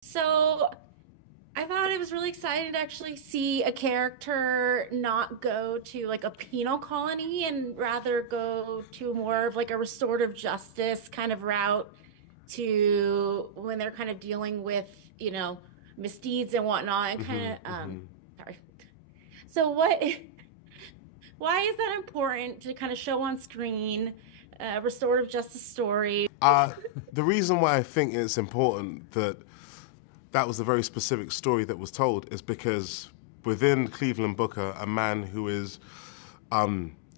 So I thought it was really exciting to actually see a character not go to like a penal colony and rather go to more of like a restorative justice kind of route to when they're kind of dealing with, misdeeds and whatnot and kind hmm of hmm sorry. So what why is that important to kind of show on screen a restorative justice story? Uh, the reason why I think it's important that that was a very specific story that was told is because within Cleveland Booker, a man who is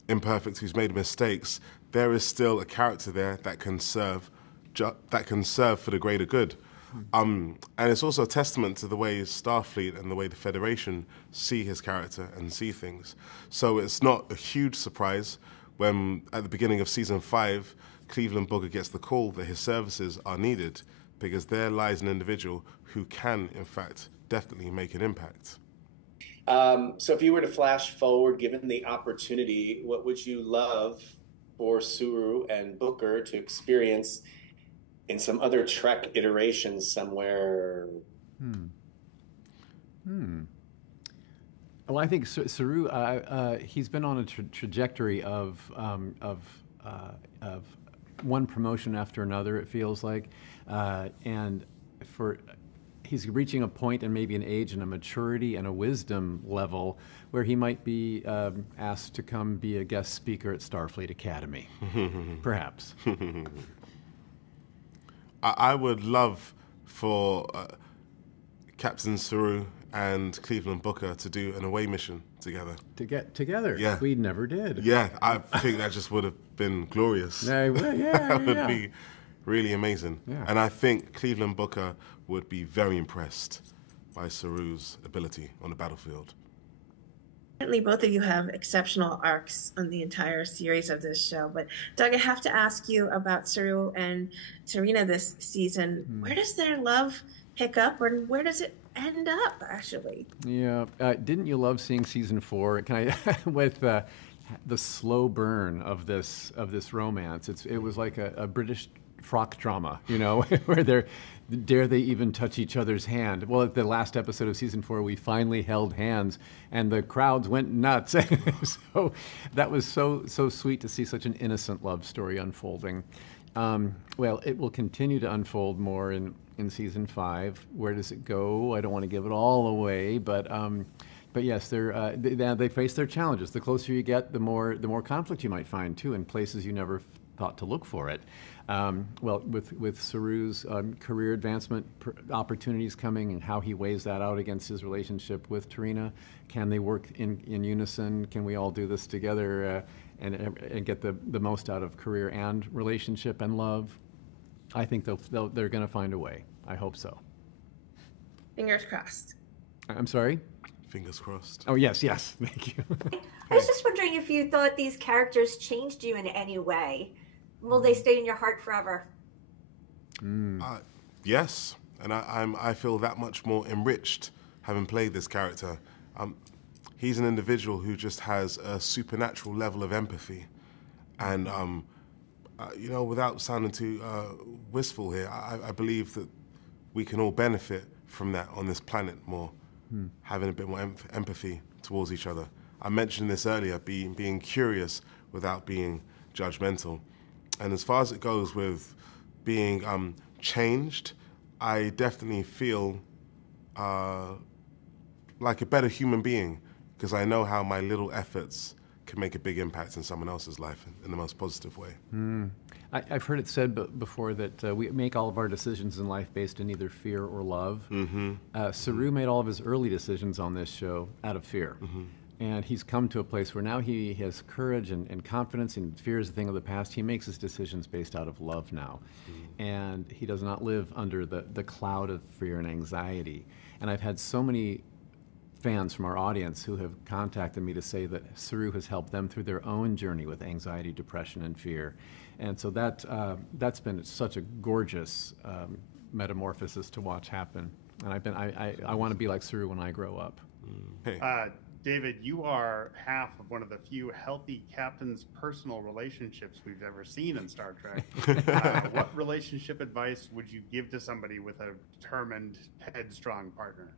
imperfect, who's made mistakes, there is still a character there that can serve, that can serve for the greater good. And it's also a testament to the way Starfleet and the way the Federation see his character and see things. So it's not a huge surprise when, at the beginning of season 5, Cleveland Booker gets the call that his services are needed because there lies an individual who can, in fact, definitely make an impact. So if you were to flash forward, given the opportunity, what would you love for Suru and Booker to experience in some other Trek iterations somewhere? Hmm. Hmm. Well, I think Saru, he's been on a trajectory of one promotion after another. It feels like, and for he's reaching a point and maybe an age and a maturity and a wisdom level where he might be asked to come be a guest speaker at Starfleet Academy, perhaps. I would love for Captain Saru and Cleveland Booker to do an away mission together. To get together. Yeah. We never did. Yeah, I think that just would have been glorious. Yeah, That would yeah. be really amazing. Yeah. And I think Cleveland Booker would be very impressed by Saru's ability on the battlefield. Certainly, both of you have exceptional arcs on the entire series of this show. But Doug, I have to ask you about Saru and Serena this season. Where does their love pick up, or where does it end up? Actually, Yeah. Didn't you love seeing season 4? Can I with the slow burn of this romance? It was like a British frock drama, where they're dare they even touch each other's hand? Well, at the last episode of season 4, we finally held hands, and the crowds went nuts. So that was so sweet to see such an innocent love story unfolding. Well, it will continue to unfold more in season 5. Where does it go? I don't want to give it all away, but yes, they face their challenges. The closer you get, the more conflict you might find too, in places you never thought to look for it. Well, with Saru's career advancement opportunities coming and how he weighs that out against his relationship with Tarina, can they work in unison? Can we all do this together and get the most out of career and relationship and love? I think they're going to find a way. I hope so. fingers crossed. I'm sorry? Fingers crossed. Oh, yes, thank you. I was just wondering if you thought these characters changed you in any way. Will they stay in your heart forever? Yes, and I feel that much more enriched having played this character. He's an individual who just has a supernatural level of empathy, and without sounding too wistful here, I believe that we can all benefit from that on this planet more, having a bit more empathy towards each other. I mentioned this earlier, being curious without being judgmental. And as far as it goes with being changed, I definitely feel like a better human being because I know how my little efforts can make a big impact in someone else's life in the most positive way. I've heard it said before that we make all of our decisions in life based on either fear or love. Saru made all of his early decisions on this show out of fear. And he's come to a place where now he has courage and confidence, and fear is a thing of the past. He makes his decisions based out of love now. And he does not live under the cloud of fear and anxiety. And I've had so many fans from our audience who have contacted me to say that Saru has helped them through their own journey with anxiety, depression, and fear. And so that's been such a gorgeous metamorphosis to watch happen. And I want to be like Saru when I grow up. Hey. David, you are half of one of the few healthy captain's personal relationships we've ever seen in Star Trek. What relationship advice would you give to somebody with a determined, headstrong partner?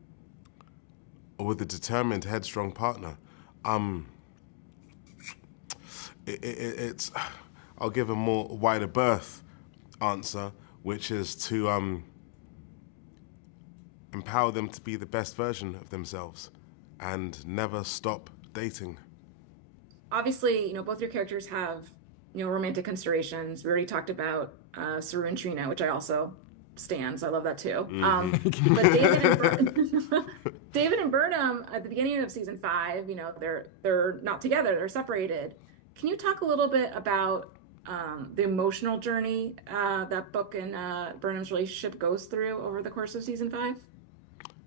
With a determined, headstrong partner, it's I'll give a more wider berth answer, which is to empower them to be the best version of themselves and never stop dating. Obviously, both your characters have, romantic considerations. We already talked about Saru and Trina, which I also stand, so I love that too. But David and Burnham at the beginning of season 5, they're not together, they're separated. Can you talk a little bit about the emotional journey that Book and Burnham's relationship goes through over the course of season 5?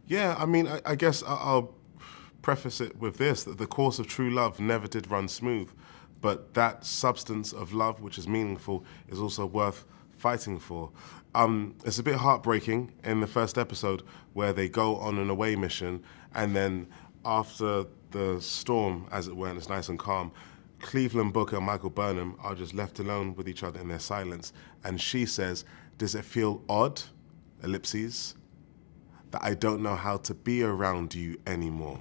Yeah, I mean, I guess I'll preface it with this, that the course of true love never did run smooth, but that substance of love, which is meaningful, is also worth fighting for. It's a bit heartbreaking in the first episode where they go on an away mission, and then after the storm, as it were, and it's nice and calm, Cleveland Booker and Michael Burnham are just left alone with each other in their silence, and she says, "Does it feel odd, ellipses, that I don't know how to be around you anymore?"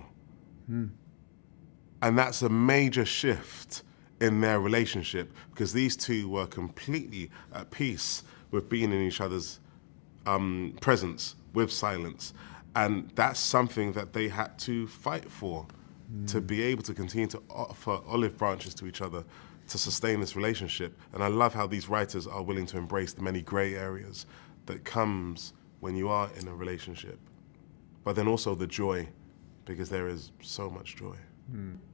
And that's a major shift in their relationship, because these two were completely at peace with being in each other's presence with silence. And that's something that they had to fight for, to be able to continue to offer olive branches to each other to sustain this relationship. And I love how these writers are willing to embrace the many gray areas that comes when you are in a relationship. But then also the joy, because there is so much joy.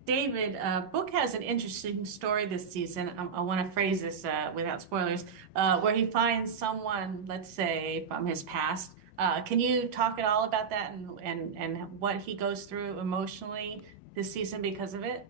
David, Book has an interesting story this season. I want to phrase this without spoilers, where he finds someone, let's say, from his past. Can you talk at all about that and what he goes through emotionally this season because of it?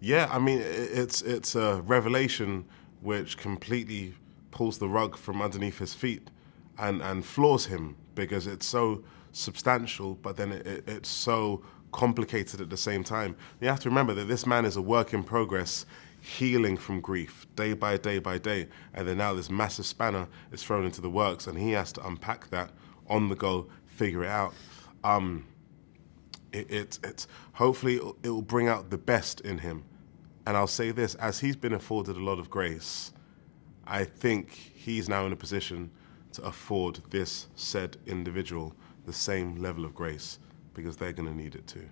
Yeah, I mean, it's a revelation which completely pulls the rug from underneath his feet and floors him, because it's so substantial, but then it's so complicated at the same time. You have to remember that this man is a work in progress, healing from grief day by day by day, and then now this massive spanner is thrown into the works, and he has to unpack that on the go, figure it out. It's hopefully it will bring out the best in him. And I'll say this, as he's been afforded a lot of grace, I think he's now in a position to afford this said individual the same level of grace, because they're going to need it too.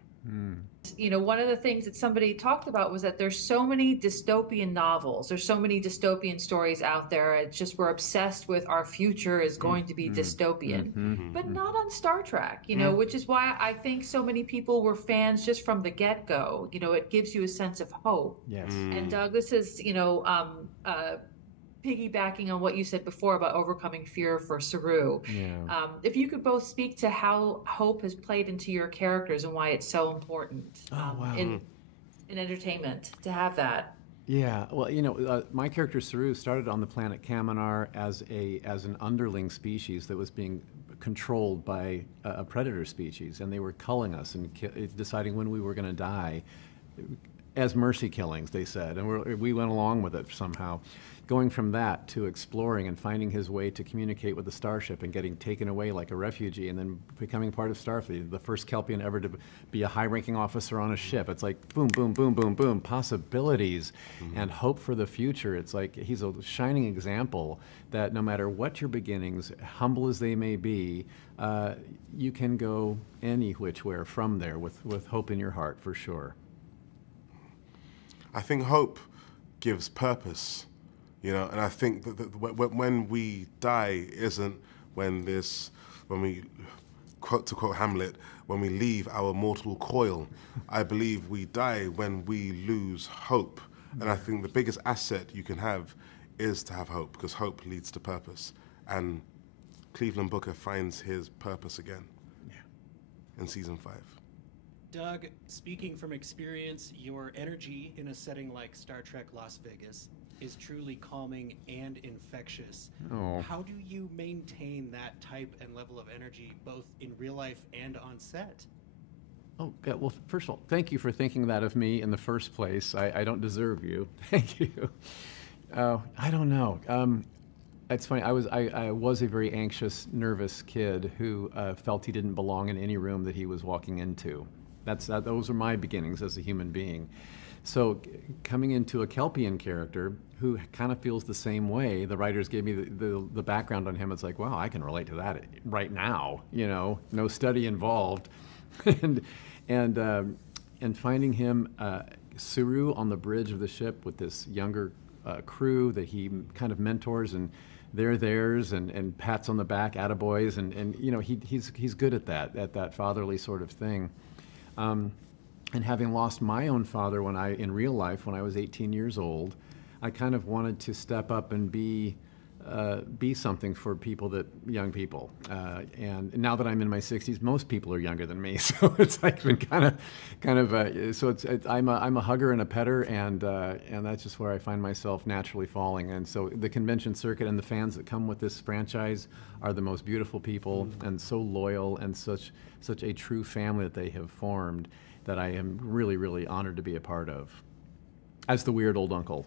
One of the things that somebody talked about was that there's so many dystopian novels, there's so many dystopian stories out there. It's just we're obsessed with our future is going to be dystopian, but not on Star Trek, which is why I think so many people were fans just from the get-go. It gives you a sense of hope. Yes. And Doug, this is, piggybacking on what you said before about overcoming fear for Saru. Yeah. If you could both speak to how hope has played into your characters and why it's so important in entertainment to have that. Yeah, well, my character Saru started on the planet Kaminar as an underling species that was being controlled by a predator species, and they were culling us and deciding when we were going to die, as mercy killings, they said, and we went along with it somehow. Going from that to exploring and finding his way to communicate with the starship and getting taken away like a refugee, and then becoming part of Starfleet, the first Kelpian ever to be a high-ranking officer on a ship. It's like boom, boom, boom, boom, boom, possibilities and hope for the future. It's like he's a shining example that no matter what your beginnings, humble as they may be, you can go any which where from there with hope in your heart, for sure. I think hope gives purpose. And I think that when we die isn't when we, quote to quote Hamlet, when we leave our mortal coil. I believe we die when we lose hope. And I think the biggest asset you can have is to have hope, because hope leads to purpose. And Cleveland Booker finds his purpose again in season 5. Doug, speaking from experience, your energy in a setting like Star Trek Las Vegas is truly calming and infectious. Oh. How do you maintain that type and level of energy both in real life and on set? Oh, yeah, well, first of all, thank you for thinking that of me in the first place. I don't deserve you. Thank you. I don't know. It's funny. I was a very anxious, nervous kid who felt he didn't belong in any room that he was walking into. Those are my beginnings as a human being. So coming into a Kelpian character who kind of feels the same way, the writers gave me the background on him. It's like, wow, I can relate to that right now. No study involved, and and finding him Saru on the bridge of the ship with this younger crew that he kind of mentors, and they're theirs, and pats on the back, attaboys, and he's good at that fatherly sort of thing. And having lost my own father in real life when I was 18 years old, I kind of wanted to step up and be something for young people. And now that I'm in my 60s, most people are younger than me, so it's like been I'm a hugger and a petter, and that's just where I find myself naturally falling. And so the convention circuit and the fans that come with this franchise are the most beautiful people, and so loyal, and such a true family that they have formed, that I am really, really honored to be a part of, as the weird old uncle.